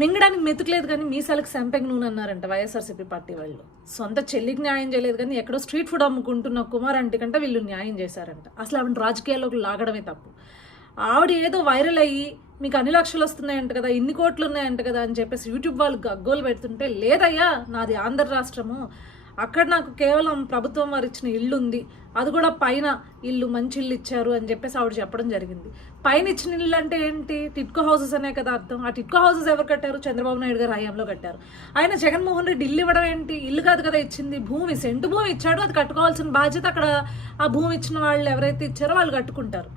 మింగడానికి మెతుకులేదు కానీ మీసాలకు సంపెంగ నూనె అన్నారంట వైఎస్ఆర్సీపీ పార్టీ వాళ్ళు. సొంత చెల్లికి న్యాయం చేయలేదు కానీ ఎక్కడో స్ట్రీట్ ఫుడ్ అమ్ముకుంటున్న కుమార్ ఆంటీ కంటే వీళ్ళు న్యాయం చేశారంట. అసలు ఆవిడ రాజకీయాల్లోకి లాగడమే తప్పు. ఆవిడ ఏదో వైరల్ అయ్యి మీకు అన్ని లక్షలు వస్తున్నాయంట కదా, ఇన్ని కోట్లు ఉన్నాయంట కదా అని చెప్పేసి యూట్యూబ్ వాళ్ళు గగ్గోలు పెడుతుంటే, లేదయ్యా నాది ఆంధ్ర రాష్ట్రము, అక్కడ నాకు కేవలం ప్రభుత్వం వారు ఇచ్చిన ఇల్లు ఉంది, అది కూడా పైన ఇల్లు మంచి ఇల్లు ఇచ్చారు అని చెప్పేసి ఆవిడ చెప్పడం జరిగింది. పైన ఇచ్చిన ఇల్లు అంటే ఏంటి? టిట్కో హౌసెస్ అనే కదా అర్థం. ఆ టిట్కో హౌసెస్ ఎవరు కట్టారు? చంద్రబాబు నాయుడు గారు హయాంలో కట్టారు. ఆయన జగన్మోహన్ రెడ్డి ఇల్లు ఇవ్వడం ఏంటి? ఇల్లు కాదు కదా ఇచ్చింది, భూమి, సెంటు భూమి ఇచ్చాడు, అది కట్టుకోవాల్సిన బాధ్యత అక్కడ ఆ భూమి ఇచ్చిన వాళ్ళు ఎవరైతే ఇచ్చారో వాళ్ళు కట్టుకుంటారు.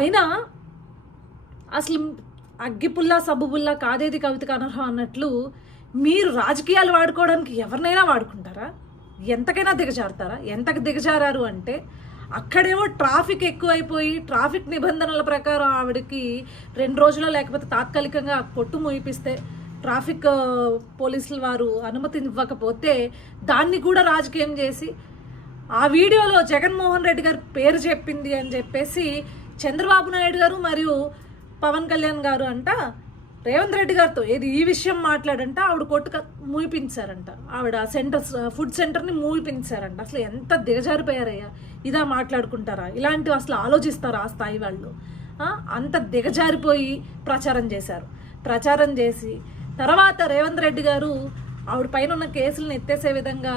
అయినా అసలు అగ్గిపుల్లా సబ్బుబుల్లా కాదేది కవితకు అనర్హం అన్నట్లు మీరు రాజకీయాలు వాడుకోవడానికి ఎవరినైనా వాడుకుంటారా? ఎంతకైనా దిగజారుతారా? ఎంతకు దిగజారారు అంటే, అక్కడేమో ట్రాఫిక్ ఎక్కువైపోయి ట్రాఫిక్ నిబంధనల ప్రకారం ఆవిడకి 2 రోజులు లేకపోతే తాత్కాలికంగా కొట్టు మూయిపిస్తే ట్రాఫిక్ పోలీసుల వారు అనుమతి ఇవ్వకపోతే దాన్ని కూడా రాజకీయం చేసి ఆ వీడియోలో జగన్మోహన్ రెడ్డి గారు పేరు చెప్పింది అని చెప్పేసి చంద్రబాబు నాయుడు గారు మరియు పవన్ కళ్యాణ్ గారు అంట రేవంత్ రెడ్డి గారితో ఈ విషయం మాట్లాడంట ఆవిడ కొట్టు మూయిపించారంట. ఆవిడ ఫుడ్ సెంటర్ని మూయిపించారంట. అసలు ఎంత దిగజారిపోయారయ్యా! ఇదా మాట్లాడుకుంటారా? ఇలాంటివి అసలు ఆలోచిస్తారా ఆ స్థాయి వాళ్ళు? అంత దిగజారిపోయి ప్రచారం చేశారు. ప్రచారం చేసి తర్వాత రేవంత్ రెడ్డి గారు ఆవిడ పైన ఉన్న కేసులను ఎత్తేసే విధంగా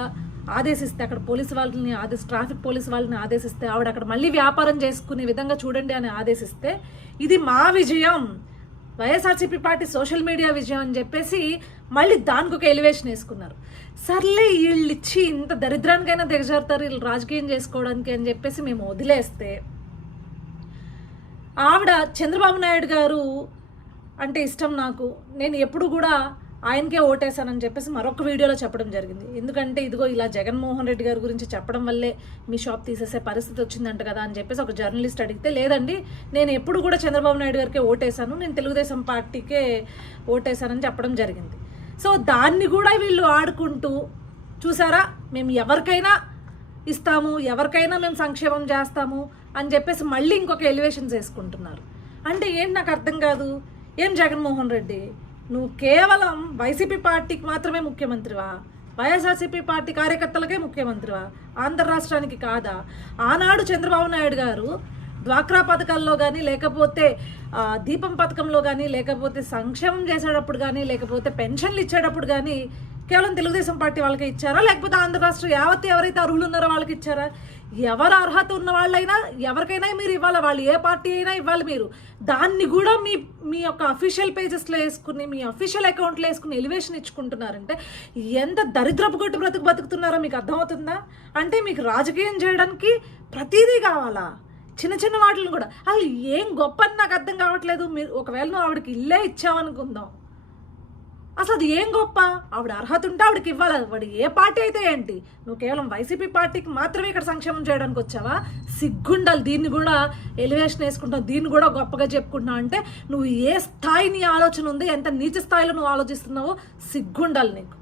ఆదేశిస్తే, అక్కడ పోలీసు వాళ్ళని ట్రాఫిక్ పోలీసు వాళ్ళని ఆదేశిస్తే, ఆవిడ అక్కడ మళ్ళీ వ్యాపారం చేసుకునే విధంగా చూడండి అని ఆదేశిస్తే, ఇది మా విజయం, వైఎస్ఆర్సీపీ పార్టీ సోషల్ మీడియా విజయం అని చెప్పేసి మళ్ళీ దానికి ఒక ఎలివేషన్ వేసుకున్నారు. సర్లే వీళ్ళు ఇచ్చి ఇంత దరిద్రానికైనా దిగజారుతారు వీళ్ళు రాజకీయం చేసుకోవడానికి అని చెప్పేసి మేము వదిలేస్తే, ఆవిడ చంద్రబాబు నాయుడు గారు అంటే ఇష్టం నాకు, నేను ఎప్పుడు కూడా ఆయనకే ఓటేశానని చెప్పేసి మరొక వీడియోలో చెప్పడం జరిగింది. ఎందుకంటే ఇదిగో ఇలా జగన్మోహన్ రెడ్డి గారి గురించి చెప్పడం వల్లే మీ షాప్ తీసేసే పరిస్థితి వచ్చిందంట కదా అని చెప్పేసి ఒక జర్నలిస్ట్ అడిగితే, లేదండి నేను ఎప్పుడు కూడా చంద్రబాబు నాయుడు గారికే ఓటేశాను, నేను తెలుగుదేశం పార్టీకే ఓటేశానని చెప్పడం జరిగింది. సో దాన్ని కూడా వీళ్ళు ఆడుకుంటూ, చూసారా మేము ఎవరికైనా ఇస్తాము, ఎవరికైనా మేము సంక్షేమం చేస్తాము అని చెప్పేసి మళ్ళీ ఇంకొక ఎలివేషన్స్ వేసుకుంటున్నారు. అంటే ఏంటి నాకు అర్థం కాదు. ఏం జగన్మోహన్ రెడ్డి, నువ్వు కేవలం వైసీపీ పార్టీకి మాత్రమే ముఖ్యమంత్రివా? వైఎస్ఆర్సీపీ పార్టీ కార్యకర్తలకే ముఖ్యమంత్రివా? ఆంధ్ర రాష్ట్రానికి కాదా? ఆనాడు చంద్రబాబు నాయుడు గారు డ్వాక్రా పథకాల్లో కానీ, లేకపోతే దీపం పథకంలో కానీ, లేకపోతే సంక్షేమం చేసేటప్పుడు కానీ, లేకపోతే పెన్షన్లు ఇచ్చేటప్పుడు కానీ కేవలం తెలుగుదేశం పార్టీ వాళ్ళకి ఇచ్చారా? లేకపోతే ఆంధ్ర రాష్ట్రం యావత్ ఎవరైతే అర్హులు ఉన్నారో వాళ్ళకి ఇచ్చారా? ఎవరు అర్హత ఉన్న వాళ్ళైనా ఎవరికైనా మీరు ఇవ్వాలి, వాళ్ళు ఏ పార్టీ అయినా ఇవ్వాలి. మీరు దాన్ని కూడా మీ యొక్క అఫీషియల్ పేజెస్లో వేసుకుని, మీ అఫీషియల్ అకౌంట్లో వేసుకుని ఎలివేషన్ ఇచ్చుకుంటున్నారంటే ఎంత దరిద్రపు కొట్టు బతుకుతున్నారో మీకు అర్థమవుతుందా? అంటే మీకు రాజకీయం చేయడానికి ప్రతిదీ కావాలా? చిన్న చిన్న వాటిని కూడా అసలు ఏం గొప్ప అని నాకు అర్థం కావట్లేదు. మీరు ఒకవేళ నువ్వు ఆవిడకి ఇల్లే ఇచ్చావనుకుందాం, అసలు అది ఏం గొప్ప? ఆవిడ అర్హత ఉంటే ఆవిడకి ఇవ్వాలి. వాడు ఏ పార్టీ అయితే ఏంటి, నువ్వు కేవలం వైసీపీ పార్టీకి మాత్రమే ఇక్కడ సంక్షేమం చేయడానికి వచ్చావా? సిగ్గుండాలి. దీన్ని కూడా ఎలివేషన్ వేసుకుంటావు, దీన్ని కూడా గొప్పగా చెప్పుకుంటున్నావు అంటే నువ్వు ఏ స్థాయి నీ ఆలోచన ఉంది, ఎంత నీచ స్థాయిలో నువ్వు ఆలోచిస్తున్నావో సిగ్గుండాలి నీకు.